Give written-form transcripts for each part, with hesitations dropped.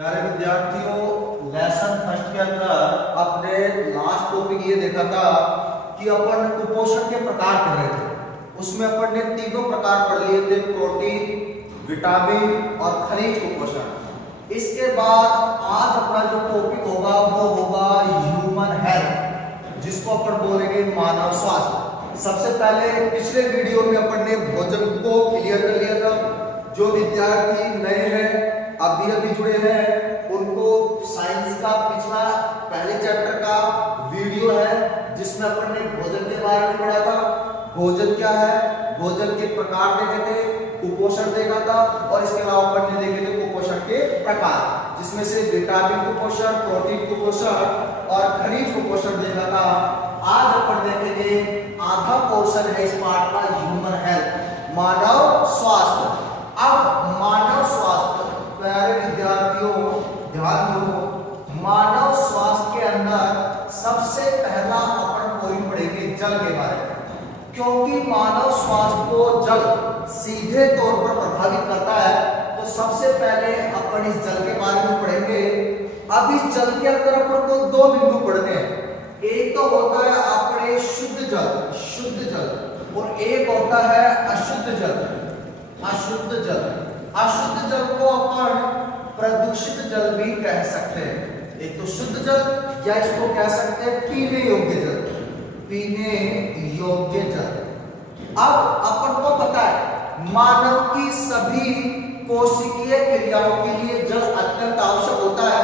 प्यारे विद्यार्थियों, lesson first के अंदर अपने लास्ट टॉपिक ये देखा था कि अपन कुपोषण के प्रकार पढ़ रहे थे। उसमें अपन ने तीनों प्रकार पढ़ लिए थे, प्रोटीन, विटामिन और खनिज कुपोषण। इसके बाद आज अपना जो टॉपिक होगा वो होगा ह्यूमन हेल्थ, जिसको अपन बोलेंगे मानव स्वास्थ्य। सबसे पहले पिछले वीडियो में अपन ने भोजन को क्लियर कर लिया था। जो विद्यार्थी नए हैं, अभी जुड़े हैं, उनको साइंस का पिछला पहले चैप्टर का वीडियो है जिसमें अपन ने भोजन के बारे में पढ़ा था। भोजन क्या है, भोजन के प्रकार देखे थे, कुपोषण देखा था और इसके अलावा अपन ने देखे थे कुपोषण के प्रकार, जिसमें से विटामिन कुपोषण, प्रोटीन कुपोषण और खनिज कुपोषण देखा था। आज अपन देखेंगे आधा पोर्शन है इस पार्ट का ह्यूमन हेल्थ, मानव स्वास्थ्य। अब मानव स्वास्थ्य, प्यारे विद्यार्थियों ध्यान दो, मानव स्वास्थ्य के अंदर सबसे पहला अपन पॉइंट पढ़ेंगे जल के बारे में, क्योंकि मानव स्वास्थ्य को जल सीधे तौर पर प्रभावित करता है। तो सबसे पहले अपन इस जल के बारे में पढ़ेंगे। अब इस जल के अंदर अपन को दो बिंदु पढ़ते हैं। एक तो होता है अपने शुद्ध जल और एक होता है अशुद्ध जल। अशुद्ध जल को अपन प्रदूषित जल भी कह सकते हैं। एक तो शुद्ध जल या इसको कह सकते हैं पीने योग्य जल, पीने योग्य जल। अब अपन को पता है मानव की सभी कोशिकीय क्रियाओं के लिए जल अत्यंत आवश्यक होता है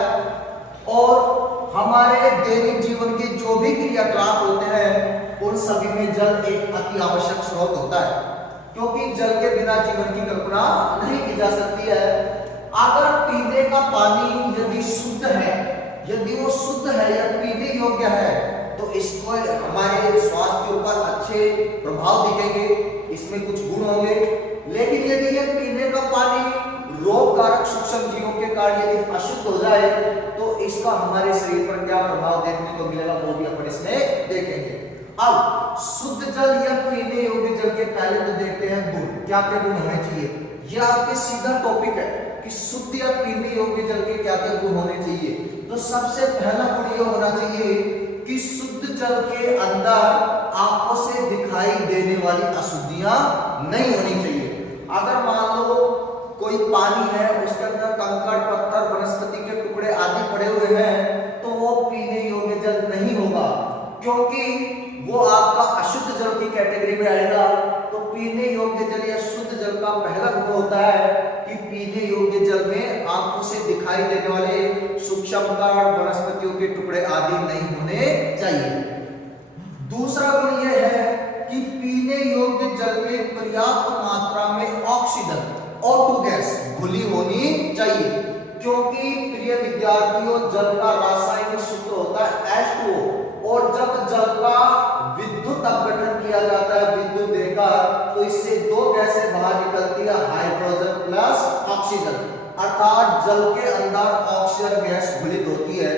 और हमारे दैनिक जीवन के जो भी क्रियाकलाप होते हैं उन सभी में जल एक अति आवश्यक स्रोत होता है, क्योंकि जल के बिना जीवन की कल्पना नहीं की जा सकती है। अगर पीने का पानी यदि शुद्ध है, यदि वो शुद्ध है या पीने योग्य है, तो इसको हमारे स्वास्थ्य के ऊपर अच्छे प्रभाव दिखेंगे, इसमें कुछ गुण होंगे। लेकिन यदि ये पीने का पानी रोग कारक सूक्ष्म जीवों के कारण यदि अशुद्ध हो जाए तो इसका हमारे शरीर पर क्या प्रभाव देखने को मिलेगा वो भी अपन इसमें देखेंगे। अब शुद्ध जल या पीने योग्य जल के पहले तो देखते हैं गुण, क्या क्या गुण होने चाहिए। यह आपके सीधा टॉपिक है कि शुद्ध या पीने योग्य जल के क्या क्या गुण होने चाहिए। तो सबसे पहला गुण यह होना चाहिए कि शुद्ध जल के अंदर आंखों से दिखाई देने वाली अशुद्धियां नहीं होनी चाहिए। अगर मान लो कोई पानी है, उसके अंदर कंकड़ पत्थर वनस्पति के टुकड़े आदि पड़े हुए हैं, तो वो पीने योग्य जल नहीं होगा, क्योंकि वो आपका अशुद्ध जल की कैटेगरी में आएगा। तो पीने योग्य जल या शुद्ध जल का पहला गुण होता है कि पीने योग्य जल में आंखों से दिखाई देने वाले सूक्ष्म कण, वनस्पतियों के टुकड़े आदि नहीं होने चाहिए। दूसरा गुण यह है कि पीने योग्य जल में पर्याप्त मात्रा में ऑक्सीजन, O2 गैस घुली होनी चाहिए, क्योंकि प्रिय विद्यार्थियों जल का रासायनिक सूत्र होता है H2O, और जब जल का विद्युत अपघटन किया जाता है विद्युत देकर, तो इससे दो गैसें बाहर निकलती है, हाइड्रोजन प्लस ऑक्सीजन, अर्थात जल के अंदर ऑक्सीजन गैस घुलित होती है।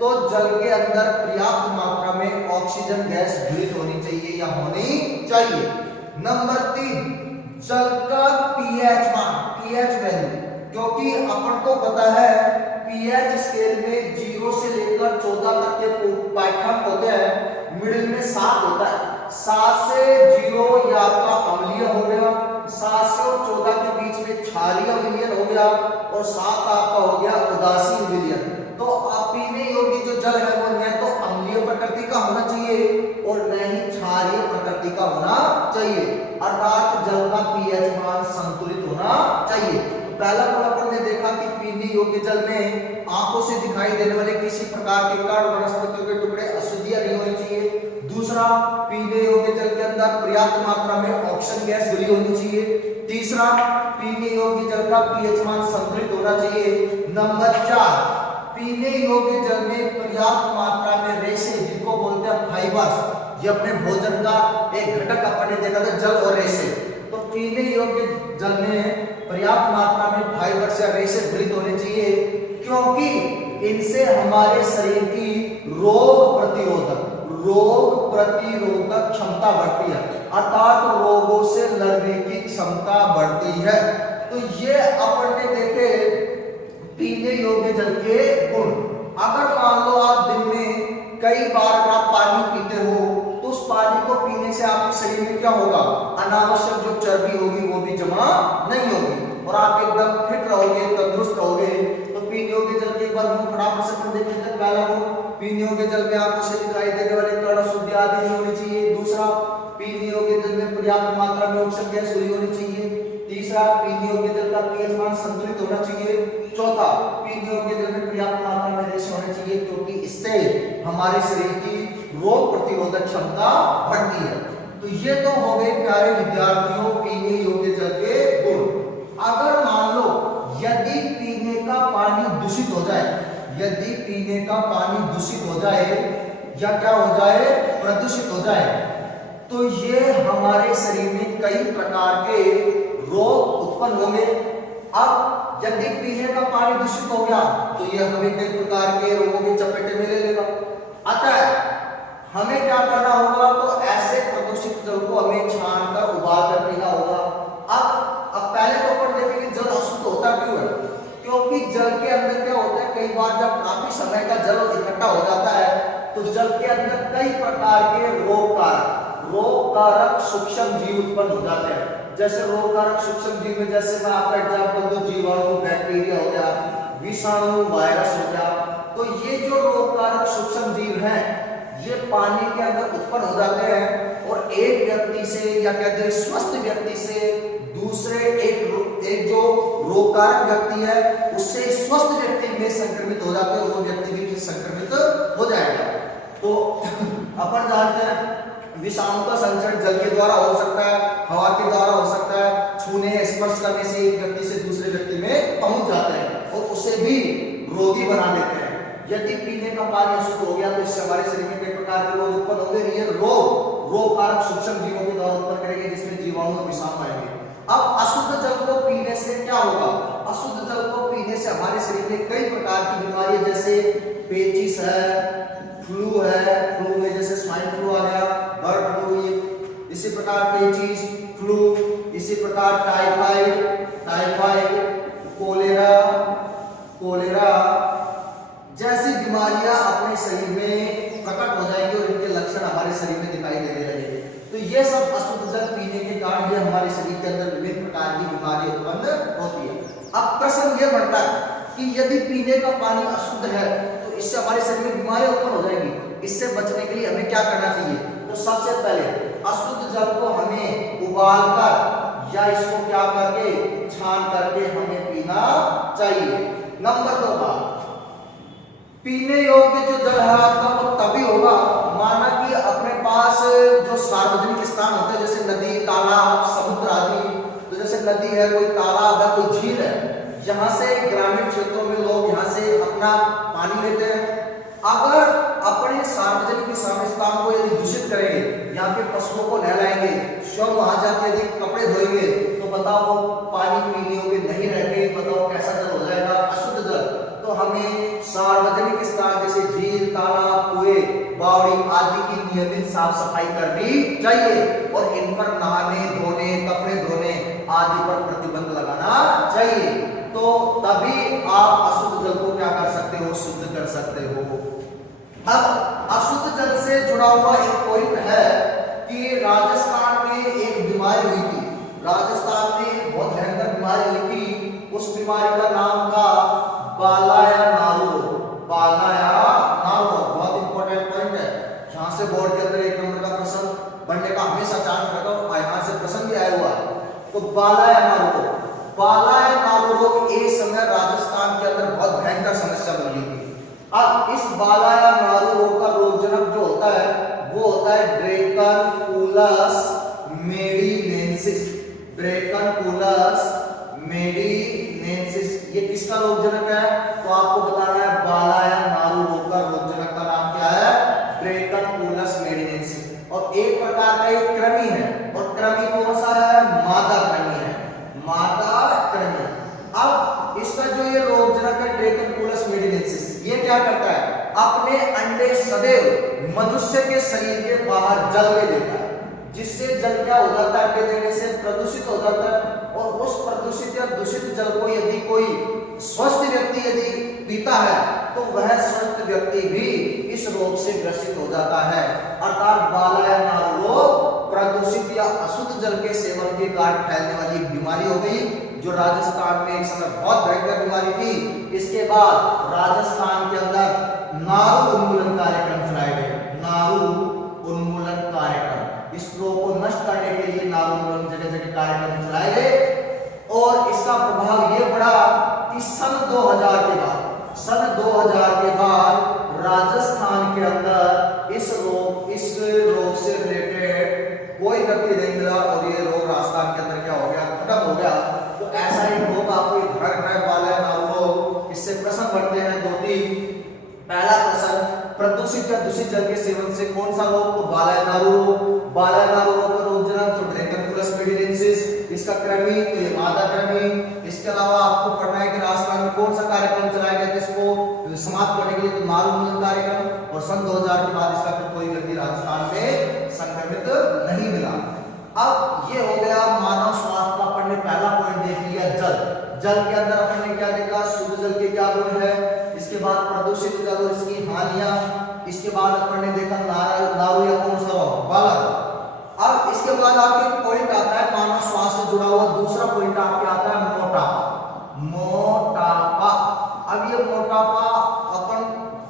तो जल के अंदर पर्याप्त मात्रा में ऑक्सीजन गैस घुलित होनी चाहिए या होनी चाहिए। नंबर 3, जल का पीएच मान, पीएच वैल्यू, क्योंकि अपन को पता है पीएच स्केल में 0 से लेकर 14 तक के पाठ्यांक होते हैं। मिडिल में 7 होता है। 7 से 0 या आपका अम्लीय हो गया, 7 से और 14 के बीच में क्षारीय विलयन हो गया और 7 आपका हो गया उदासीन विलयन। तो पीने योग्य जो जल है वो न तो अम्लीय प्रकृति का होना चाहिए और न ही क्षारीय प्रकृति का होना चाहिए, अर्थात जल का पीएच मान संतुलित होना चाहिए। पहला गुण अपन ने देखा कि पीने योग्य जल में आंखों से दिखाई देने वाले किसी प्रकार के कण, वनस्पतियों के टुकड़े, अशुद्धियां नहीं होनी चाहिए। दूसरा, पीने योग्य जल के अंदर पर्याप्त मात्रा में ऑक्सीजन गैस घुली होनी चाहिए। तीसरा, पीने योग्य जल का पीएच मान संतुलित होना चाहिए। नंबर 4, पीने योग्य जल में पर्याप्त मात्रा में रेशे, जिनको बोलते हैं फाइबर्स, ये अपने भोजन का एक घटक अपन ने देखा था, जल और रेशे। तो पीने योग्य जल में पर्याप्त मात्रा में फाइबर्स या रेशे घुलित होने चाहिए, क्योंकि इनसे हमारे शरीर की रोग प्रतिरोधक क्षमता बढ़ती है, अर्थात रोगों से लड़ने की क्षमता बढ़ती है। तो ये अपन ने देखे पीने योग्य जल के गुण। अगर मान लो आप दिन में कई बार अगर आप पानी पीते हो तो उस पानी को पीने से आपके शरीर में क्या होगा, अनावश्यक जो चर्बी होगी वो भी जमा नहीं होगी और आप एकदम फिट रहोगे, तंदुरुस्त रहोगे। तो पीने योग्य जल के एक बार हम फटाफट से हम देखते हैं। पहला गुण, पीने योग्य जल में आपको से दिखाई देने वाले कण शुद्धि आदि नहीं होनी चाहिए। दूसरा, पीने योग्य जल में पर्याप्त मात्रा में ऑक्सीजन गैस हुई होनी चाहिए। तीसरा, पीने योग्य जल का पीएच मान संतुलित होना चाहिए। चौथा, पीने योग्य जल में पर्याप्त मात्रा में रेशा होना चाहिए क्योंकि इससे हमारे शरीर की रोग प्रतिरोधक क्षमता बढ़ती है। तो ये तो हो गए प्यारे विद्यार्थियों पीने योग्य जल के गुण। अगर मान लो यदि पीने का पानी दूषित हो जाए, यदि पीने का पानी दूषित हो जाए या क्या हो जाए, प्रदूषित हो जाए, तो ये हमारे शरीर में कई प्रकार के रोग उत्पन्न होंगे। अब यदि पीने का पानी दूषित हो गया तो ये हमें कई प्रकार के रोगों के चपेटे में ले लेगा। अतः हमें क्या करना होगा, तो ऐसे प्रदूषित जल को हमें छान कर उबाल कर पीना होगा। अब पहले तो अपन देखेंगे जल अशुद्ध होता क्यों है, क्योंकि जल के अंदर क्या होता है, कई बार जब काफी समय का जल इकट्ठा हो जाता है तो जल के अंदर कई प्रकार के रोग कारक सूक्ष्म जीव उत्पन्न हो जाते हैं। जैसे रोग कारक सूक्ष्म जीव में जैसे मैं आपका एग्जांपल दूं, जीवाणु, बैक्टीरिया हो गया, विषाणु, वायरस हो गया। तो ये जो रोग कारक सूक्ष्म जीव हैं ये पानी के अंदर उत्पन्न हो जाते हैं और एक व्यक्ति से या कहते हैं स्वस्थ व्यक्ति से दूसरे एक जो रोग कारक व्यक्ति है उससे स्वस्थ व्यक्ति में संक्रमित हो जाते हैं और वो व्यक्ति भी संक्रमित हो जाएगा। तो अपन जानते हैं विषाणु का संचरण जल के द्वारा हो सकता है, हवा के द्वारा हो सकता है, छूने स्पर्श करने से एक व्यक्ति से दूसरे व्यक्ति में पहुंच जाते हैं और उसे भी रोगी बना देते हैं। यदि पीने का पानी अशुद्ध हो गया तो इससे हमारे शरीर में कई प्रकार के रोग उत्पन्न होंगे। ये रोग कारक सूक्ष्म जीवों के द्वारा उत्पन्न करेंगे जिसमें जीवाणु और विषाणु आएंगे। अब अशुद्ध जल को पीने से क्या होगा, अशुद्ध जल को पीने से हमारे शरीर में कई प्रकार की बीमारियां जैसे पेचिस है, फ्लू है, फ्लू में जैसे स्वाइन फ्लू आ गया, बर्ड फ्लू, इसी प्रकार पेचिस, फ्लू, इसी प्रकार टाइफाइड, कोलेरा जैसी बीमारियां अपने शरीर में प्रकट हो जाएंगी और इनके लक्षण हमारे शरीर में दिखाई देने लगेंगे। तो ये सब अशुद्ध जल पीने के कारण ये हमारे शरीर के अंदर विभिन्न प्रकार की बीमारी उत्पन्न होती है। अब प्रश्न ये बढ़ता है कि यदि पीने का पानी अशुद्ध है तो इससे हमारे शरीर में बीमारियां उत्पन्न हो जाएंगी। इससे बचने के लिए हमें क्या करना चाहिए, तो सबसे पहले अशुद्ध जल को हमें उबाल कर या इसको क्या करके छान करके हमें पीना चाहिए। नंबर 2 बात, पीने योग्य जो जल है आपका वो तभी होगा माना कि अपने पास जो सार्वजनिक स्थान होते हैं जैसे नदी, तालाब, समुद्र आदि। तो जैसे नदी है, कोई तालाब है, कोई झील है, यहाँ से ग्रामीण क्षेत्रों में लोग यहाँ से अपना पानी लेते हैं। अगर अपने सार्वजनिक स्थान को यदि दूषित करेंगे, यहाँ पे पशुओं को नहलाएंगे, स्वयं वहां जाके यदि कपड़े धोएंगे तो बताओ पानी पीने योग्य नहीं रहेंगे, बताओ कैसा जल हो जाएगा, अशुद्ध जल। तो हमें सार्वजनिक स्थान जैसे झील, तालाब, कुएं, बावड़ी आदि की नियमित साफ सफाई करनी चाहिए और इन पर नहाने, धोने, कपड़े धोने आदि पर प्रतिबंध लगाना चाहिए। तो तभी आप अशुद्ध जल को क्या कर सकते हो, शुद्ध कर सकते हो। अब अशुद्ध जल से जुड़ा हुआ एक पॉइंट है कि राजस्थान में एक बीमारी हुई थी। राजस्थान में बहुत भयंकर बीमारी हुई थी। उस बीमारी का नाम था बालाया नारू। बहुत इंपॉर्टेंट पॉइंट है, यहाँ से बोर्ड के अंदर 1 नंबर का प्रश्न बनने का हमेशा चांस रहता है और यहाँ से प्रश्न भी आया हुआ है। तो बालाया नारू रोग एक समय राजस्थान के अंदर बहुत भयंकर समस्या बन गई थी। अब इस बालाया नारू रोग का रोगजनक जो होता है वो होता है ड्रेकनकुलस मेडिनेंसिस। ये किसका रोगजनक है, तो आपको बताना है बालाया नारू रोग का रोगजनक का नाम क्या है, ड्रेकनकुलस मेडिनेंसिस। और एक प्रकार का एक कृमि है और कृमि कौन सा है, मादा कृमि है, मादा कृमि। अब इसका जो ये रोगजनक है ड्रेकनकुलस मेडिनेंसिस, ये क्या करता है, अपने अंडे सदैव मनुष्य के शरीर के बाहर जल में देता है, जिससे जल क्या हो जाता है, अंडे देने से प्रदूषित हो जाता है। और उस प्रदूषित या दूषित जल को यदि कोई स्वस्थ व्यक्ति यदि पीता है तो वह स्वस्थ व्यक्ति भी इस रोग से ग्रसित हो जाता है। अर्थात बालयनारू रोग प्रदूषित या अशुद्ध जल के सेवन के कारण फैलने वाली एक बीमारी हो गई, जो राजस्थान में एक समय बहुत भयंकर बीमारी थी। इसके बाद राजस्थान के अंदर नारू उन्मूलन कार्यक्रम चलाए गए। नारू उन्मूलन कार्यक्रम, इस रोग को नष्ट करने के लिए नारू उन्मूलन जगह जगह कार्यक्रम चलाए गए। और इसका प्रभाव यह पड़ा कि सन 2000 के बाद राजस्थान के अंदर इस रोग से रिलेटेड कोई व्यक्ति नहीं मिला और ये रोग राजस्थान के अंदर क्या हो गया, खत्म हो गया। तो ऐसा ही रोग आपको घर रखने वाला है नारू रोग। इससे प्रश्न बढ़ते हैं 2-3। पहला प्रश्न, प्रदूषित या दूषित जल के सेवन से कौन सा रोग? तो बालयनारू रोग। बालयनारू रोग का रोग जनक तो ड्रैगनकुलस पेडिनेंसिस, इसका कृमि तो ये मादा कृमि। इसके अलावा आपको पढ़ना है कि राजस्थान में कौन सा कार्यक्रम चलाया गया जिसको समाप्त करने के लिए, तो नारू उन्मूलन कार्यक्रम। और सन 2000 के बाद इसका फिर कोई व्यक्ति राजस्थान में संक्रमित नहीं मिला। अब ये हो गया मानव स्वास्थ्य का अपन ने पहला पॉइंट देख लिया, जल। जल के अंदर अपन ने क्या देखा, शुद्ध जल के क्या गुण है, इसके बाद प्रदूषित जल और इसकी हानियां, इसके बाद अपन ने देखा नारू या कौन सा रोग, बालक। अब इसके बाद आपके पॉइंट आता है मानव स्वास्थ्य से जुड़ा हुआ दूसरा पॉइंट आपके आता है मोटापा। मोटापा, अब ये मोटापा अपन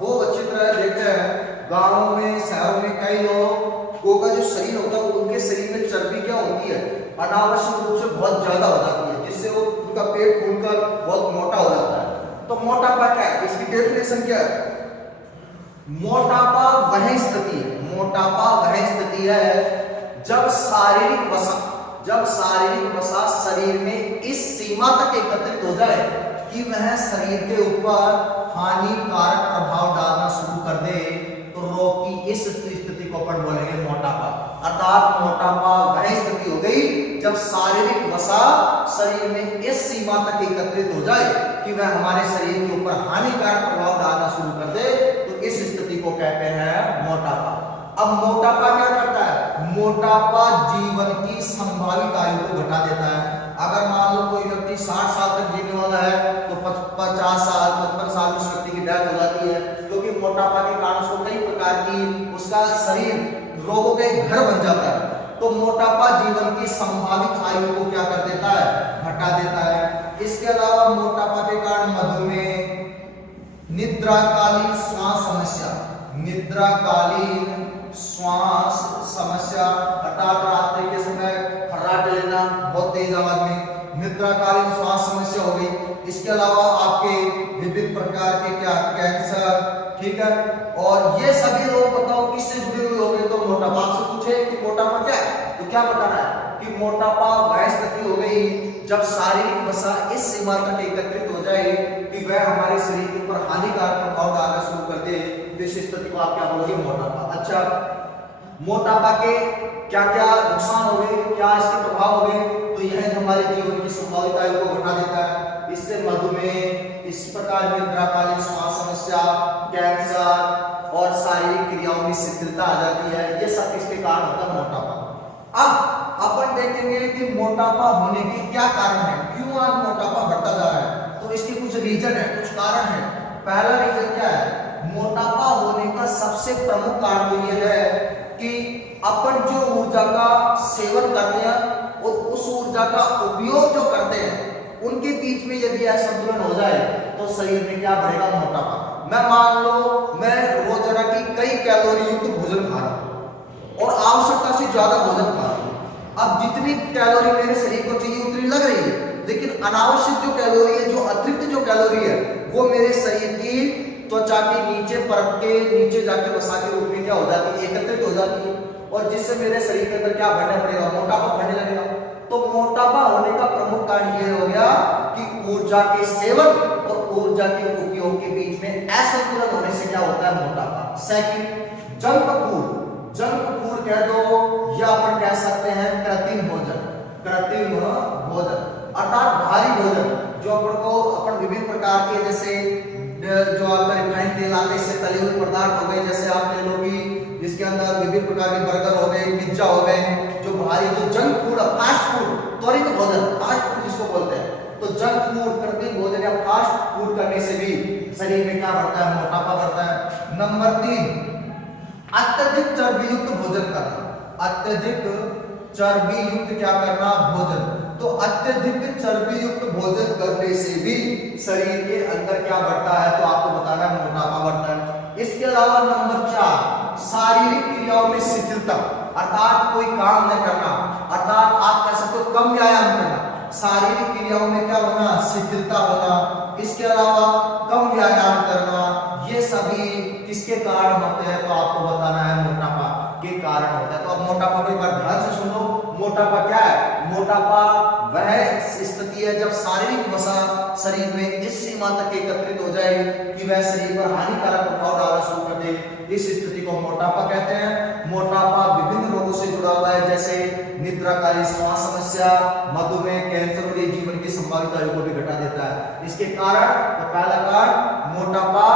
खूब अच्छी तरह देखते हैं गांवों में, शहरों में कई लोगों का जो शरीर होता है उनके शरीर में चर्बी क्या होती है, अनावश्यक रूप से बहुत ज्यादा हो जाती है, जिससे वो उनका पेट फूलकर बहुत मोटा हो जाता है। तो मोटापा क्या है, इसकी डेफिनेशन क्या है? मोटापा वह स्थिति है जब शारीरिक वसा शरीर में इस सीमा तक एकत्रित हो जाए कि वह शरीर के ऊपर हानिकारक प्रभाव डालना शुरू कर दे, तो रोग की इस स्थिति को अपन बोलेंगे मोटापा। अर्थात मोटापा वह स्थिति हो गई जब शारीरिक वसा शरीर में इस सीमा तक एकत्रित हो जाए कि वह हमारे शरीर के ऊपर हानिकारक प्रभाव डालना शुरू कर दे, तो इस स्थिति को कहते हैं मोटापा। अब मोटापा क्या करता है? मोटापा जीवन की संभावित आयु को घटा देता है। अगर मान लो कोई व्यक्ति 60 साल तक जीने वाला है तो 50 साल 55 साल उस व्यक्ति की डेथ हो जाती है, क्योंकि मोटापा के कारण उसको कई प्रकार की उसका शरीर रोगों के घर बन जाता है। तो मोटापा जीवन की संभावित आयु को क्या कर देता है? घटा देता है। इसके अलावा मोटापा के कारण मधुमेह, निद्राकालीन श्वास समस्या, अर्थात रात्रि के समय खर्राटे लेना बहुत तेज आवाज में, निद्राकालीन श्वास समस्या हो गई। इसके अलावा आपके विभिन्न प्रकार के क्या कैंसर, ठीक है, और ये सभी रोग बताओ किससे जुड़े हुए हो गए? तो मोटापा से पूछे कि मोटापा क्या है, तो क्या बताना है कि मोटापा वह स्थिति हो गई जब शारीरिक वसा इस सीमा तक एकत्रित हो जाए कि वह हमारे शरीर के ऊपर हानिकारक प्रभाव डालना शुरू कर दे, तो इस स्थिति को आप क्या बोलोगे? मोटापा। अच्छा, मोटापा के क्या क्या नुकसान हो गए, क्या इसके प्रभाव हो गए? तो यह हमारे जीवन की संभावित आयु को घटा देता है। इससे मधुमेह, इस प्रकार निद्राकालीन श्वास समस्या, कैंसर और शारीरिक क्रियाओं में शिथिलता आ जाती है। ये सब इसके कारण होता है मोटापा। अब अपन देखेंगे कि मोटापा होने के क्या कारण है, क्यों आज मोटापा बढ़ता जा रहा है। तो इसके कुछ रीजन है, कुछ कारण है। पहला रीजन क्या है? मोटापा होने का सबसे प्रमुख कारण तो यह है कि अपन जो ऊर्जा का सेवन करते हैं और उस ऊर्जा का उपयोग जो करते हैं उनके बीच में यदि असंतुलन हो जाए तो शरीर में क्या बढ़ेगा? मोटापा। मैं मान लो मैं रोजाना की कई कैलोरी युक्त भोजन खा रहा हूं और आवश्यकता से ज्यादा भोजन खा रहा हूं। अब जितनी कैलोरी मेरे शरीर को चाहिए उतनी लग रही है, लेकिन अनावश्यक जो कैलोरी है, जो अतिरिक्त जो कैलोरी है, वो मेरे शरीर की त्वचा के नीचे परत के नीचे जाके वसा के रूप में क्या हो जाती है? एकत्रित हो जाती है, और जिससे मेरे शरीर के अंदर क्या बढ़ने पड़ेगा? मोटापा बढ़ने लगेगा। तो मोटापा होने का प्रमुख कारण यह हो गया कि ऊर्जा के सेवन और ऊर्जा के उपयोग के बीच में असंतुलन होने से क्या होता है? मोटापा। सेकंड, जंक फूड कह दो या अपन कह सकते हैं कृत्रिम भोजन, अर्थात भारी भोजन जो अपन विभिन्न प्रकार के, जैसे जो आपका रिफाइंड तेल आते इससे तले हुए पदार्थ हो गए, जैसे आप ले लो कि जिसके अंदर विभिन्न प्रकार के बर्गर हो गए, पिज्जा हो गए, जो भारी जो जंक फूड, फास्ट फूड, त्वरित भोजन, फास्ट फूड जिसको बोलते हैं, तो जंक फूड, कृत्रिम भोजन या फास्ट फूड करने से भी शरीर में क्या बढ़ता है, मोटापा बढ़ता है। नंबर 3, अत्यधिक चर्बी युक्त भोजन करना। अत्यधिक चर्बी युक्त क्या करना, भोजन। तो अत्यधिक चर्बी युक्त भोजन करने से भी शरीर के अंदर क्या बढ़ता है, तो आपको बताना है मोटापा बढ़ता है। इसके अलावा नंबर 4, शारीरिक क्रियाओं में शिथिलता, अर्थात कोई काम न करना, अर्थात आप कह सकते हो कम व्यायाम करना। शारीरिक क्रियाओं में क्या होना, शिथिलता होना। इसके अलावा कम व्यायाम करना, ये सभी किसके कारण होते हैं, तो आपको बताना है मोटापा के कारण होता है। तो अब मोटापा को एक बार ध्यान से सुनो। मोटापा क्या है, मोटापा वह स्थिति है जब शारीरिक वसा शरीर में इस सीमा तक एकत्रित हो जाए कि वह शरीर पर हानिकारक प्रभाव डालना शुरू कर दे। इस स्थिति को मोटापा कहते हैं। मोटापा विभिन्न रोगों से जुड़ा हुआ है, जैसे निद्राकारी, श्वास समस्या, मधुमेह, कैंसर और ये जीवन की संभावित आयु को भी घटा देता है। इसके कारण, तो पहला कारण मोटापा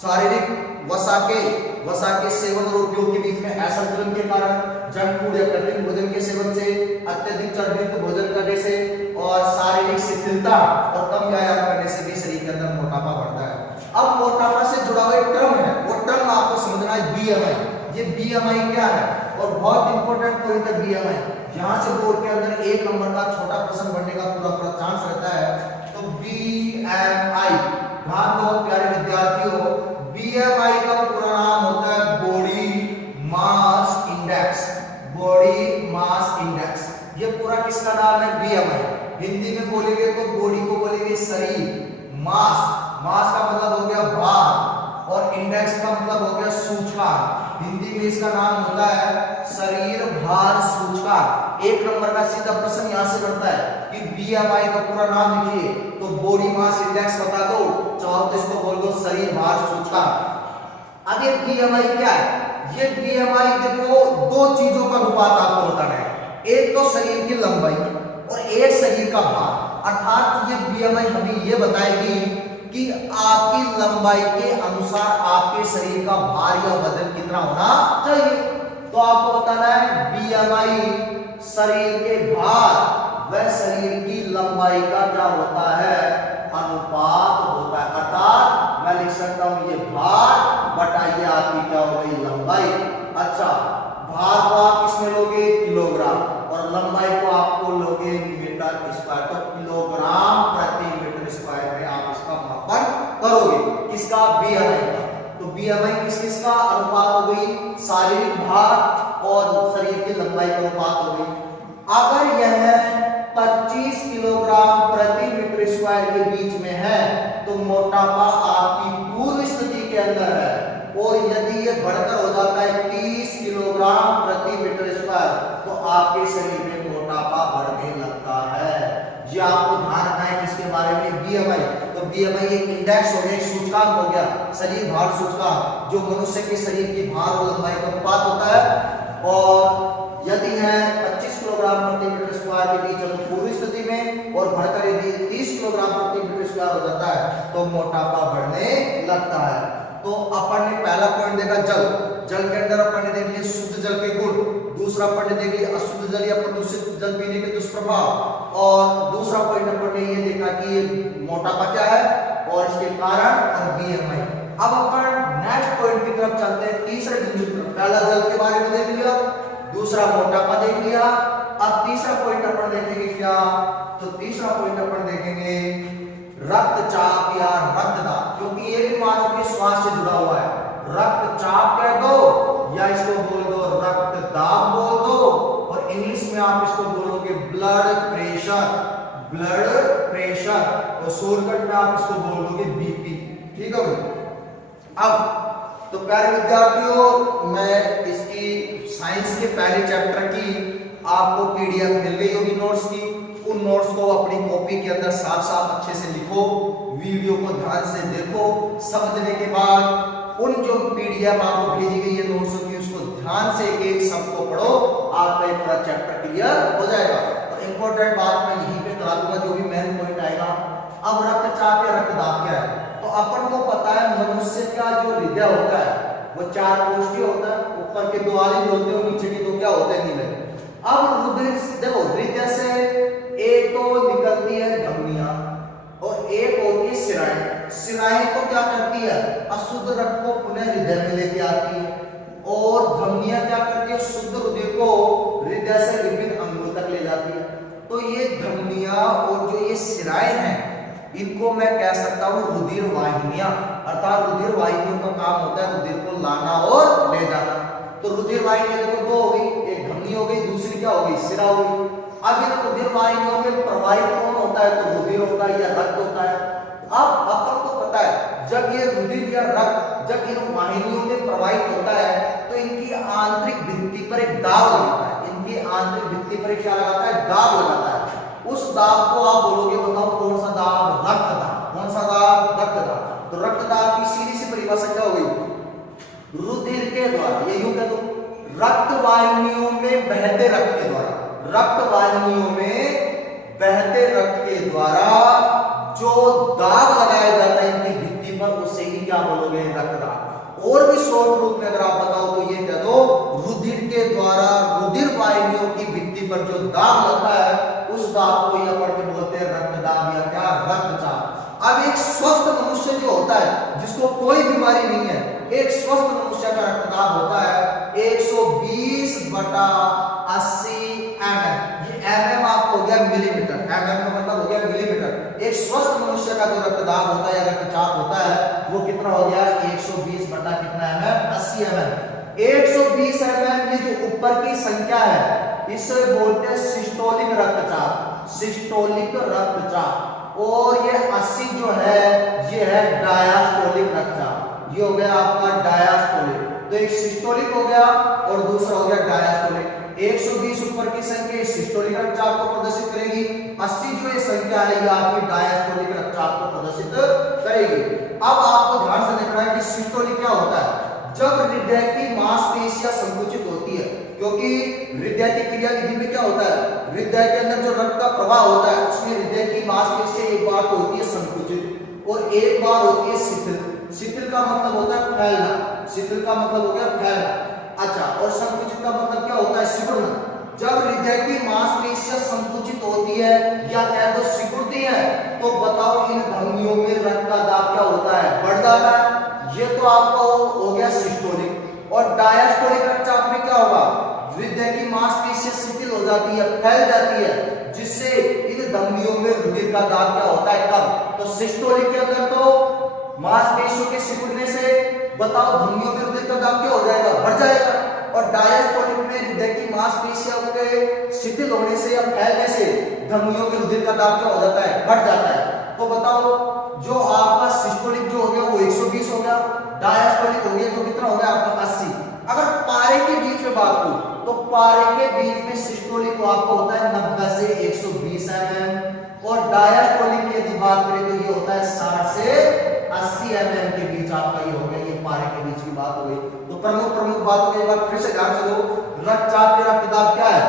शारीरिक वसा के सेवन और उपयोग के बीच में असंतुलन के कारण, जंक फूड या कृत्रिम भोजन के सेवन से, अत्यधिक चर्बीयुक्त भोजन करने से और शारीरिक शिथिलता और कम व्यायाम करने से भी शरीर के अंदर मोटापा बढ़ता है। अब मोटापा से जुड़ा हुआ एक टर्म है, वो टर्म आपको समझना है बीएमआई। ये बीएमआई क्या है, और बहुत इंपॉर्टेंट पॉइंट है बीएमआई। यहां से बोर्ड के अंदर 1 नंबर का छोटा प्रश्न बनने का पूरा चांस रहता है। तो बीएमआई, ध्यान दो प्यारे विद्यार्थियों, बीएमआई का पूरा नाम होता है body mass index. Body mass index, ये पूरा किसका नाम है, बीएमआई। हिंदी में बोलेंगे तो बॉडी को बोलेंगे शरीर, मास का मतलब हो गया भार, और इंडेक्स का मतलब हो गया सूचकांक। हिंदी में इसका नाम होता है शरीर भार सूचकांक। 1 नंबर का सीधा प्रश्न यहां से बनता है कि बीएमआई का पूरा नाम लिखिए, तो बॉडी मास इंडेक्स बता दो, चाहो तो इसको बोल दो शरीर भार सूचकांक। अब ये बीएमआई क्या है, ये बीएमआई देखो 2 चीजों का अनुपात आपको बताना है, एक तो शरीर की लंबाई और एक शरीर का भार। अर्थात ये बीएमआई हमें ये बताएगी कि आपकी लंबाई के अनुसार आपके शरीर का भार या वजन कितना होना चाहिए। तो आपको बताना है बीएमआई शरीर के भार व शरीर की लंबाई का क्या होता है, अनुपात होता है। अर्थात मैं लिख सकता हूं ये भार बटाइए आपकी क्या हो गई, लंबाई। अच्छा, भार को आप किसमें लोगे, किलोग्राम, और लंबाई को आपको लोगे मीटर स्क्वायर। तो किलोग्राम प्रति मीटर स्क्वायर में आप इसका मापन करोगे, किसका, बीएमआई का। तो बीएमआई किस का अनुपात हो गई, शारीरिक भार और शरीर की लंबाई का अनुपात हो गई। अगर यह 25 किलोग्राम प्रति मीटर स्क्वायर के बीच में है तो मोटापा आपकी पूर्व स्थिति के अंदर है, और यदि ये बढ़कर हो जाता है 30 किलोग्राम प्रति मीटर स्क्वायर तो आपके शरीर में मोटापा बढ़ने लगता है। ये आपको ध्यान रखना है किसके बारे में, बीएमआई। तो बीएमआई एक इंडेक्स हो गया, एक सूचकांक हो गया, शरीर भार सूचकांक, जो मनुष्य के शरीर की भार और लंबाई का अनुपात होता है। और यदि है 25 किलोग्राम प्रति मीटर स्क्वायर के बीच है तो पूर्व स्थिति में, और बढ़कर यदि 30 किलोग्राम प्रति मीटर स्क्वायर हो जाता है तो मोटापा बढ़ने लगता है। तो अपन ने पहला पॉइंट देखा जल। जल के अंदर अपन ने देख लिया शुद्ध जल के गुण, दूसरा अपन ने देख लिया अशुद्ध जल या प्रदूषित जल पीने के दुष्प्रभाव, और दूसरा पॉइंट अपन ने ये देखा कि ये मोटापा क्या है और इसके कारण, और बीएमआई। अब अपन नेक्स्ट पॉइंट की तरफ चलते हैं, तीसरे बिंदु की तरफ। पहला जल के बारे में देख लिया, दूसरा मोटापा देख लिया, अब तीसरा पॉइंट अपन देखेंगे क्या, तो तीसरा पॉइंट अपन देखेंगे रक्तचाप या रक्तदाब, क्योंकि ये भी मानव के स्वास्थ्य से जुड़ा हुआ है। रक्तचाप कह दो या इसको बोल दो रक्तदाब बोल दो, और इंग्लिश में आप इसको बोलोगे ब्लड प्रेशर। ब्लड प्रेशर, और शॉर्टकट में आप इसको बोल दोगे बीपी। ठीक है भाई। अब तो प्यारे विद्यार्थियों, मैं इसकी साइंस के पहले चैप्टर की आपको पीडीएफ मिल गई होगी नोट्स की। उन नोट्स को अपनी कॉपी के अंदर साफ साफ अच्छे से लिखो, वीडियो को ध्यान से देखो, समझने के बाद उन जो पीडीएफ आपको भेजी गई है नोट्स की, उसको ध्यान से एक शब्द को पढ़ो, आपका एक पूरा चैप्टर क्लियर हो जाएगा। तो इंपॉर्टेंट बात मैं यहीं पे करा दूंगा, जो भी मेन पॉइंट आएगा। अब रक्तचाप या रक्तदाब क्या है, तो अपन को पता है मनुष्य का जो हृदय होता है वो 4 कोष्ठीय होता है, ऊपर के 2 आलिंग होते हैं और नीचे के 2 क्या होते हैं, नीले। अब हृदय देखो, हृदय से एक तो निकलती है धमनियां और एक होती है शिराएं। शिराएं तो क्या करती है, अशुद्ध रक्त को पुनः हृदय में लेके आती है, और धमनियां क्या करती है, शुद्ध रुधिर को हृदय से विभिन्न अंगों तक ले जाती है। तो ये धमनियां और जो ये शिराएं हैं, इनको मैं कह सकता हूं रुधिर वाहिनियां, अर्थात रुधिर वाहिनियों का काम होता है रुधिर को लाना और ले जाना। तो रुधिर वाहिनी देखो दो हो गई, एक धमनी हो गई, दूसरी क्या हो गई, शिरा हो गई। अब इन रुधिर वाहिनियों में प्रवाहित कौन होता है, तो रुधिर होता है या रक्त होता है। अब अपन को पता है जब ये रुधिर या रक्त जब इन वाहिनियों में प्रवाहित होता है तो इनकी आंतरिक भित्ति पर एक दाब लगाता है, इनकी आंतरिक भित्ति पर क्या लगाता है, दाब लगाता है। उस दाब को आप बोलोगे, बताओ कौन सा दाब, रक्त दाब। कौन सा दाब, रक्त दाब। तो रक्त दाब की सीधी सी परिभाषा क्या हो गई, रुधिर के द्वारा, ये यूं कह दो, रक्त वाहिनियों में बहते रक्त के द्वारा, रक्त वाहिनियों में बहते रक्त के द्वारा जो दाब लगाया जाता है इनकी भित्ति पर, उसे ही क्या बोलोगे, रक्तदाब। और भी शॉर्ट रूप में अगर आप बताओ तो ये कह दो, रुधिर के द्वारा रुधिर वाहिनियों की भित्ति पर जो दाब लगता है उस दाब को या पढ़ के बोलते हैं रक्तदाब या क्या, रक्तचाप। अब एक स्वस्थ मनुष्य जो होता है जिसको कोई बीमारी नहीं है, एक स्वस्थ मनुष्य का रक्तदाब होता है 120/80 mm। ये mm आपको हो गया मिलीमीटर, mm का मतलब हो गया मिलीमीटर। एक स्वस्थ मनुष्य का जो रक्तदाब होता है या रक्तचाप होता है वो कितना हो गया, 120 बटा कितना mm, 80 mm। 120 mm ये जो ऊपर की संख्या है इसे बोलते हैं सिस्टोलिक रक्तचाप, सिस्टोलिक रक्तचाप। और ये 80 जो है ये है डायस्टोलिक रक्तचाप। ये हो गया आपका डायस्टोलिक। तो एक सिस्टोलिक हो गया और दूसरा हो गया डायस्टोलिक। 120 ऊपर की संख्या सिस्टोलिक रक्तचाप को प्रदर्शित करेगी, 80 जो ये संख्या है ये आपकी डायस्टोलिक रक्तचाप को प्रदर्शित करेगी। अब आपको ध्यान से देखना है कि सिस्टोलिक क्या होता है, जब हृदय की मांसपेशियां संकुचित होती है, क्योंकि हृदय की क्रिया विधि में क्या होता है, हृदय के अंदर जो रक्त का प्रवाह होता है उसमें हृदय की मांसपेशियां एक बार तो होती है संकुचित और एक बार होती है शिथिल। शिथिल का मतलब होता है फैलना, शिथिल का मतलब हो गया फैलना। अच्छा, और संकुचित का मतलब क्या होता है, सिकुड़ना। जब हृदय की मांसपेशियां संकुचित होती है या कह दो सिकुड़ती है तो बताओ इन धमनियों में रक्त का दाब क्या होता है, बढ़ जाता है। ये तो आपका हो गया सिस्टोलिक। और डायस्टोलिक रक्तचाप में क्या होगा, हृदय की मांसपेशियां शिथिल हो जाती है, फैल जाती है, जिससे इन धमनियों में रुधिर का दाब क्या होता है, कम। तो सिस्टोलिक के अंदर तो मांसपेशियों के सिकुड़ने से बताओ धमनियों में रुधिर का दाब क्या हो जाएगा, बढ़ जाएगा। और डायस्टोलिक में हृदय की मांसपेशियों के शिथिल होने से या फैलने से धमनियों में रुधिर का दाब क्या हो जाता है, बढ़ जाता है। तो बताओ जो आपका सिस्टोलिक जो हो गया वो 120 हो गया, डायस्टोलिक हो गया तो कितना हो गया आपका 80। अगर पारे के बीच में बात करूं तो पारे के बीच में सिस्टोलिक आपको होता है 90 से 120 mm और डायस्टोलिक की यदि बात करें तो ये होता है 60 से 80 mm के बीच आपका ये हो गया, ये पारे के बीच की बात हो गई। तो प्रमुख बातों के बाद फिर से ध्यान से दो, रक्तचाप या रक्तदाब क्या है,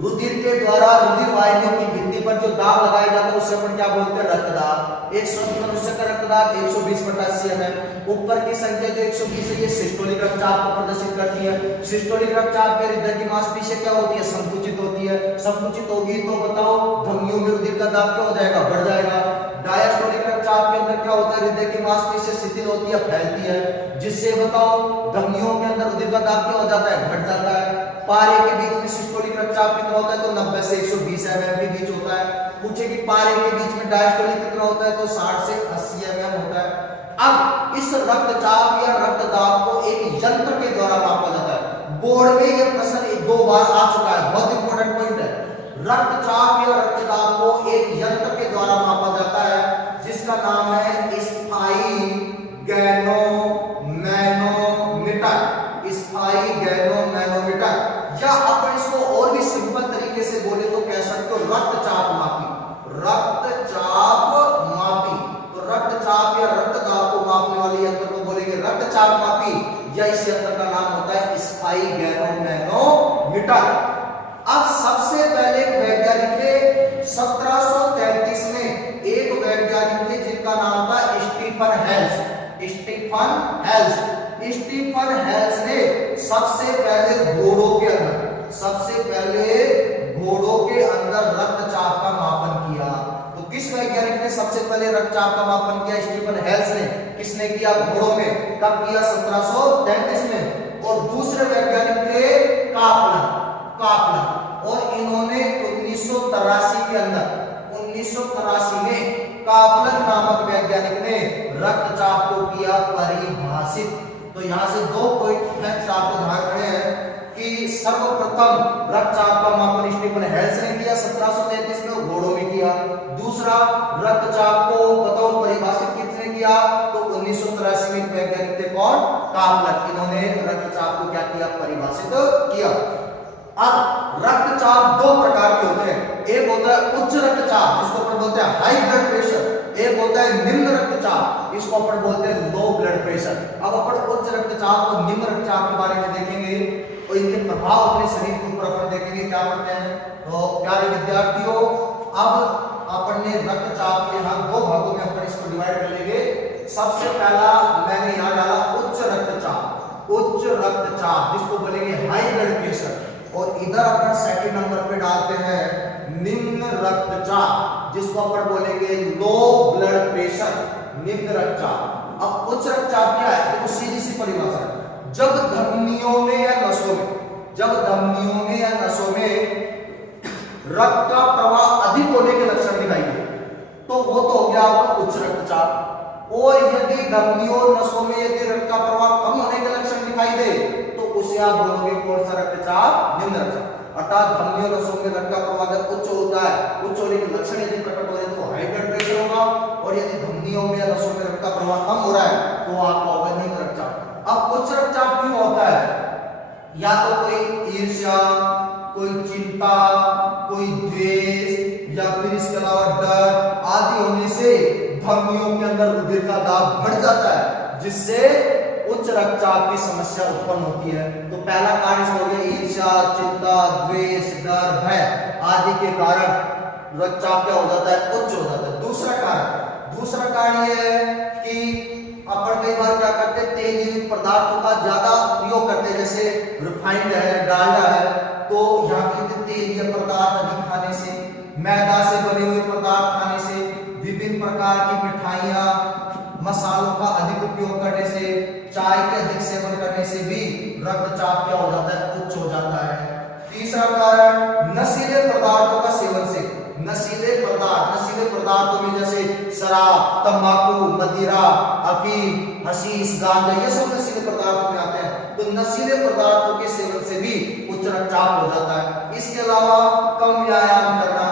रुधिर के द्वारा रुधिर वाहिनियों की भित्ति पर जो दाब लगाया जाता है उसे अपन क्या बोलते हैं, रक्तदाब। एक स्वस्थ मनुष्य का रक्तदाब 120/80 mm। ऊपर की संख्या जो 120 है ये सिस्टोलिक रक्तचाप को प्रदर्शित करती है। सिस्टोलिक रक्तचाप में हृदय की मांसपेशियां क्या होती है, संकुचित होती है। संकुचित होगी तो बताओ धमनियों में रुधिर का दाब क्या हो जाएगा, बढ़ जाएगा। डायस्टोलिक रक्तचाप के अंदर क्या होता है, हृदय की मांसपेशियां शिथिल होती है, फैलती है, जिससे बताओ धमनियों के अंदर रुधिर का दाब क्या हो जाता है, घट जाता है। पारे के बीच में सिस्टोलिक रक्तचाप कितना होता है, तो 90 से 120 mm के बीच होता है। पूछे कि पारे के बीच में डायस्टोलिक कितना होता है, तो 60 से 80 mm होता है। अब इस रक्तचाप या रक्तदाब को एक यंत्र के द्वारा मापा जाता है। बोर्ड में यह प्रश्न 2 बार आ चुका है, बहुत इंपॉर्टेंट पॉइंट है। रक्तचाप या रक्तदाब को एक यंत्र के द्वारा मापा जाता है जिसका नाम है स्थायी गैनोमैनोमीटर, स्थायी गैनोमैनोमीटर, या अपन इसको और भी सिंपल तरीके से बोले तो कह सकते हो रक्तचाप मापी, रक्तचाप मापी। तो रक्तचाप या रक्तदाब को मापने वाले यंत्र को बोलेंगे रक्तचाप मापी, या इस यंत्र का नाम होता है स्थायी गैनोमैनोमीटर। अब सबसे पहले एक वैज्ञानिक थे 1733 में, एक वैज्ञानिक थे जिनका नाम था Stephen Hales. Stephen Hales, Stephen Hales ने सबसे पहले घोड़ों के अंदर घोड़ों के अंदर रक्तचाप का मापन किया। तो किस वैज्ञानिक ने सबसे पहले रक्तचाप का मापन किया? स्टीफन हेल्स ने। किसने किया? घोड़ों में। कब किया? 1733 में। और दूसरे वैज्ञानिक थे कापलन। और इन्होंने 1983 के अंदर 1983 में कापलन नामक वैज्ञानिक ने रक्तचाप को किया परिभाषित। तो यहां से दो पॉइंट आपको ध्यान रखने हैं कि सर्वप्रथम रक्तचाप का मापन स्टीफन हेल्स ने किया 1733 में, घोड़ों में किया। दूसरा, रक्तचाप को बताओ परिभाषित किसने किया? तो 1983 में वैज्ञानिक थे कौन? कापलन। इन्होंने रक्तचाप को क्या किया? परिभाषित किया। अब रक्तचाप दो प्रकार के होते हैं। एक होता है उच्च रक्तचाप, जिसको अपन बोलते हैं हाई ब्लड प्रेशर। एक होता है निम्न रक्तचाप, इसको अपन बोलते हैं लो ब्लड प्रेशर। अब अपन उच्च रक्तचाप और निम्न रक्तचाप के बारे में देखेंगे और इनके प्रभाव अपने शरीर के ऊपर अपन देखेंगे क्या करते हैं। तो प्यारे विद्यार्थियों, अब अपन ने रक्तचाप के यहाँ दो भागों में अपन इसको डिवाइड कर लेंगे। सबसे पहला मैंने यहाँ डाला उच्च रक्तचाप। उच्च रक्तचाप जिसको बोलेंगे हाई ब्लड प्रेशर, और इधर अपन सेकंड नंबर पे डालते हैं निम्न रक्तचाप, जिसको अपन बोलेंगे लो ब्लड प्रेशर, निम्न रक्तचाप। अब उच्च रक्तचाप क्या है? तो सीधी सी परिभाषा है, जब धमनियों में या नसों में रक्त का प्रवाह अधिक होने के लक्षण दिखाई दे, तो वो तो हो गया आपका उच्च रक्तचाप। और यदि धमनियों नसों में यदि रक्त का प्रवाह कम होने के लक्षण दिखाई दे, तो उसे आप बोलोगे कौन सा रक्तचाप? निम्न रक्तचाप। अर्थात धमनियों नसों में रक्त का प्रवाह उच्च होता है, उच्च होने के लक्षण यदि प्रकट हो रहे तो हाई ब्लड प्रेशर होगा, और यदि धमनियों में या नसों में रक्त का प्रवाह कम हो रहा है तो आपका होगा निम्न रक्तचाप। अब उच्च रक्तचाप क्यों होता है? या तो कोई ईर्ष्या, कोई चिंता, कोई द्वेष, या फिर इसके अलावा डर आदि होने से धमनियों के अंदर रुधिर का दाब बढ़ जाता है, जिससे उच्च रक्तचाप की समस्या उत्पन्न होती है। तो पहला कारण हो गया ईर्ष्या, चिंता, द्वेष, डर, भय आदि के कारण रक्तचाप क्या हो जाता है? उच्च हो जाता है। दूसरा कारण यह है कि अपन कई बार क्या करते हैं, तेल पदार्थों का ज्यादा प्रयोग करते हैं, जैसे रिफाइंड है, डालडा है, तो यहाँ पे तेल पदार्थ अधिक खाने से, मैदा से बने हुए पदार्थ खाने से, विभिन्न प्रकार की मिठाइयाँ, मसालों का अधिक उपयोग करने से, चाय के अधिक सेवन करने से भी रक्तचाप क्या हो जाता है? उच्च हो जाता है। तीसरा कारण नशीले पदार्थों का सेवन से। नशीले पदार्थों में जैसे शराब, तंबाकू, मदिरा, अफीम, हशीश, गांजा, ये सब नशीले पदार्थों में आते हैं। तो नशीले पदार्थों के सेवन से भी उच्च रक्तचाप हो जाता है। इसके अलावा कम व्यायाम करना,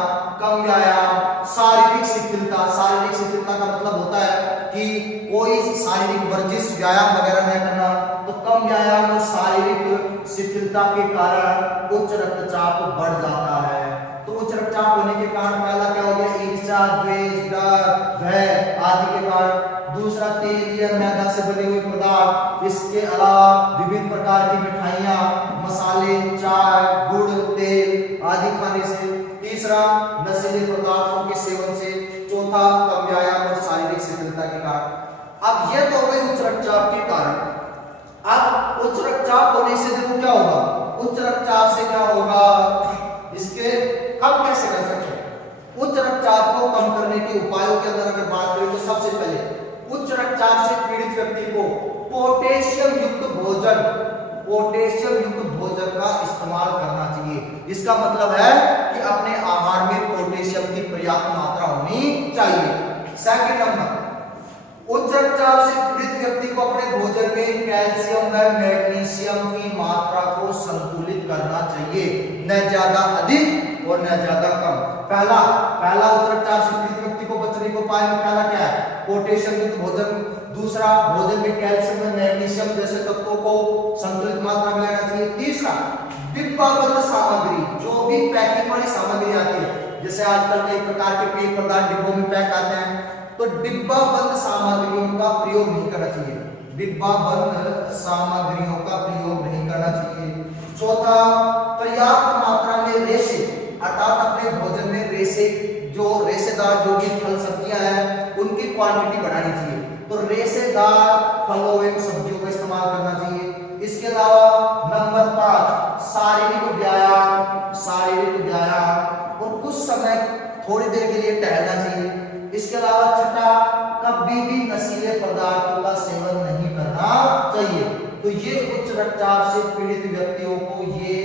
शारीरिक शिथिलता का मतलब होता है कि कोई शारीरिक वर्जिश, व्यायाम वगैरह नहीं करना, तो कम व्यायाम और शारीरिक शिथिलता के कारण उच्च रक्तचाप बढ़ जाता है। तो उच्च रक्तचाप होने के कारण पहला क्या हो गया? ईर्ष्या, द्वेष, डर, भय आदि के कारण। दूसरा तेल या मैदा से बने हुए पदार्थ, इसके अलावा विभिन्न प्रकार की मिठाइयाँ, मसाले, चाय, गुड़, तेल आदि खाने से। तीसरा नशीले पदार्थों के सेवन से। चौथा कम व्यायाम और शारीरिक शिथिलता के कारण। अब ये तो हो गए उच्च रक्तचाप के कारण। अब उच्च रक्तचाप होने से देखो क्या होगा? उच्च रक्तचाप से क्या होगा? इसके कम कैसे कर सकते हैं? उच्च रक्तचाप को कम करने के उपायों के अंदर अगर बात करें तो सबसे पहले उच्च रक्तचाप से पीड़ित व्यक्ति को पोटेशियम युक्त भोजन का इस्तेमाल करना चाहिए। इसका मतलब है कि अपने आहार में पोटेशियम की पर्याप्त मात्रा होनी चाहिए। सेकंड नंबर, उच्च रक्तचाप से पीड़ित व्यक्ति को अपने भोजन में कैल्शियम व मैग्नीशियम की मात्रा को संतुलित करना चाहिए, न ज्यादा अधिक और न ज्यादा कम। पहला उच्च रक्तचाप से पीड़ित व्यक्ति को बचने को उपाय में पहला क्या है? पोटेशियम युक्त भोजन। दूसरा, भोजन में कैल्शियम व मैग्नीशियम जैसे तत्वों को संतुलित मात्रा में लेना चाहिए। तीसरा, डिब्बाबंद सामग्री, जो भी पैकिंग वाली सामग्री आती है, जैसे आजकल कई प्रकार के पेय पदार्थ डिब्बों में पैक आते हैं, तो डिब्बाबंद सामग्रियों का प्रयोग नहीं करना चाहिए। चौथा, पर्याप्त मात्रा में रेशे, अर्थात अपने भोजन में रेशेदार जो भी फल सब्जियां हैं उनकी क्वांटिटी बढ़ानी चाहिए। तो रेशेदार फलों एवं सब्जियों का इस्तेमाल करना चाहिए। इसके अलावा नंबर 5, शारीरिक व्यायाम, शारीरिक व्यायाम और कुछ समय थोड़ी देर के लिए टहलना चाहिए। इसके अलावा छठा, कभी भी नशीले पदार्थों का सेवन नहीं करना चाहिए। तो ये उच्च रक्तचाप से पीड़ित व्यक्तियों को ये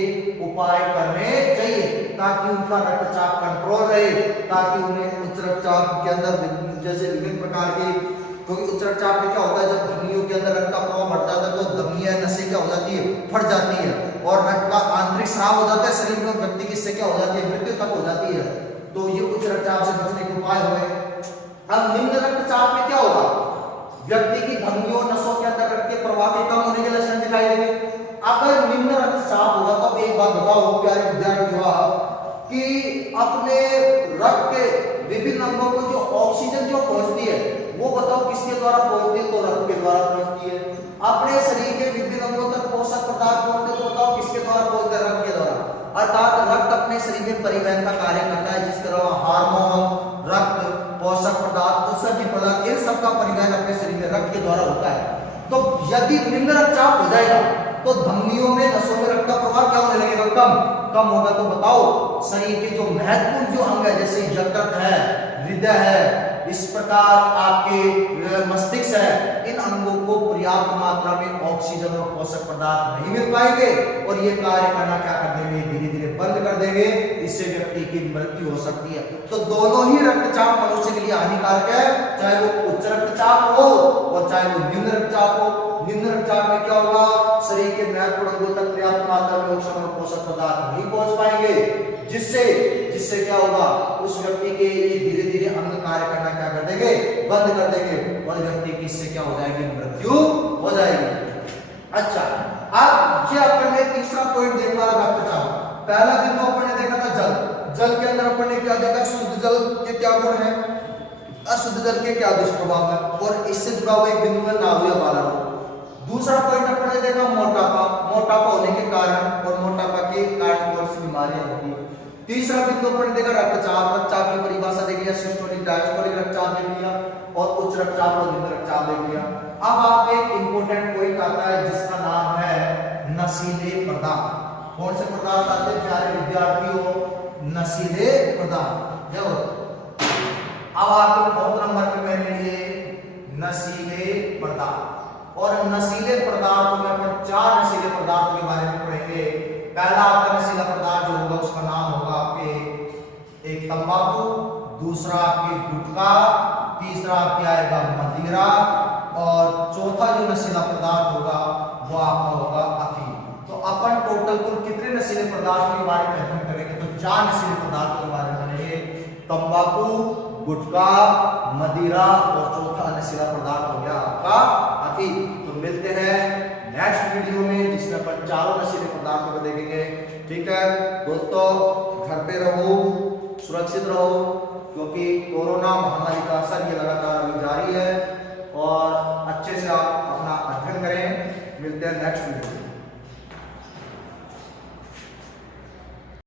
उपाय करने चाहिए ताकि उनका रक्तचाप कंट्रोल रहे, ताकि उन्हें उच्च रक्तचाप के अंदर जैसे विभिन्न प्रकार के, क्योंकि उच्च रक्तचाप में क्या होता है, जब धमनियों के अंदर रक्त का प्रवाह बढ़ता है तो धमनियां नसें क्या हो जाती है, फट जाती है और रक्त का आंतरिक स्राव हो जाता है शरीर में, व्यक्ति की इससे क्या हो जाती है, मृत्यु तक हो जाती है। तो ये उच्च रक्तचाप से बचने के उपाय हुए। अब निम्न रक्तचाप में क्या होगा, व्यक्ति की धमनियों नसों के अंदर रक्त के प्रवाह के कम होने के लक्षण दिखाई देंगे। अगर निम्न रक्तचाप होगा तो एक बात बताओ प्यारे विद्यार्थियों कि अपने रक्त के विभिन्न अंगों को जो ऑक्सीजन जो पहुंचती है वो बताओ किसके द्वारा पहुंचती है, तो रक्त के द्वारा पहुंचती है। अपने शरीर के विभिन्न अंगों तक पोषक पदार्थ पहुंचते हैं तो बताओ किसके द्वारा पहुंचते हैं, रक्त के द्वारा। अर्थात रक्त अपने शरीर में परिवहन का कार्य करता है, जिसके अलावा हार्मोन, रक्त, पोषक पदार्थ, उत्सर्जित पदार्थ, इन सब का परिवहन अपने शरीर में रक्त के द्वारा होता है। तो यदि निम्न रक्तचाप हो जाएगा तो धमनियों में नसों में रक्त का प्रवाह क्या होने लगेगा, कम होगा। तो बताओ शरीर के जो महत्वपूर्ण जो अंग है जैसे यकृत है, हृदय है, इस प्रकार आपके मस्तिष्क है, इन अंगों को पर्याप्त मात्रा में ऑक्सीजन और पोषक पदार्थ नहीं मिल पाएंगे और ये कार्य करना क्या कर देंगे, धीरे धीरे बंद कर देंगे, इससे व्यक्ति की मृत्यु हो सकती है। तो दोनों ही रक्तचाप मनुष्य के लिए हानिकारक है, चाहे वो उच्च रक्तचाप हो और चाहे वो निम्न रक्तचाप हो। निम्न रक्तचाप में क्या होगा, शरीर के महत्वपूर्ण अंगों तक पर्याप्त मात्रा में ऑक्सीजन और पोषक पदार्थ नहीं पहुंच पाएंगे, जिससे क्या होगा, उस व्यक्ति के ये धीरे धीरे अंग कार्य करना क्या कर देंगे, बंद कर देंगे और व्यक्ति की इससे क्या हो जाएगी, मृत्यु हो जाएगी। अच्छा, अब ये अपन ने तीसरा पॉइंट देखा रक्तचाप। पहला दिन तो अपन ने देखा था जल के अंदर अपन ने क्या देखा, शुद्ध जल के क्या गुण है, अशुद्ध जल के क्या दुष्प्रभाव है, और इससे जुड़ा हुआ एक बिंदु है नाभि या बालरोग। दूसरा पॉइंट अपन ने देखा मोटापा होने के कारण और मोटापा के कारण कौन सी बीमारियां होती है। तीसरा बिंदु अपन ने देखा रक्तचाप की परिभाषा देख लिया, सिस्टोलिक डायस्टोलिक रक्तचाप देख लिया और उच्च रक्तचाप और निम्न रक्तचाप देख लिया। अब आप एक इंपॉर्टेंट पॉइंट आता है जिसका नाम है नशीले पदार्थ। कौन से पदार्थ आते हैं प्यारे विद्यार्थियों, नशीले पदार्थ। अब आपके 4 नंबर पे मैंने लिए नशीले पदार्थ, और नशीले पदार्थों में अपन 4 नशीले पदार्थों के बारे में पढ़ेंगे। पहला आपका नशीला पदार्थ जो होगा उसका नाम होगा आपके एक तंबाकू, दूसरा आपके गुटखा, तीसरा आपके आएगा मदिरा और चौथा जो नशीला पदार्थ होगा वो आपका होगा अफीम। तो अपन टोटल कुल कितने नशीले पदार्थों के बारे में अध्ययन करेंगे, तो 4 नशीले पदार्थों के बारे में पढ़ेंगे, तंबाकू, गुटखा, मदिरा और चौथा नशीला पदार्थ हो गया आपका अफीम। तो मिलते हैं नेक्स्ट वीडियो में जिसमें अपन 4 नशीले पदार्थों को देखेंगे। ठीक है दोस्तों, घर पे रहो, सुरक्षित रहो, क्योंकि कोरोना महामारी का असर ये लगातार अभी जारी है, और अच्छे से आप अपना अध्ययन करें। मिलते हैं नेक्स्ट वीडियो में।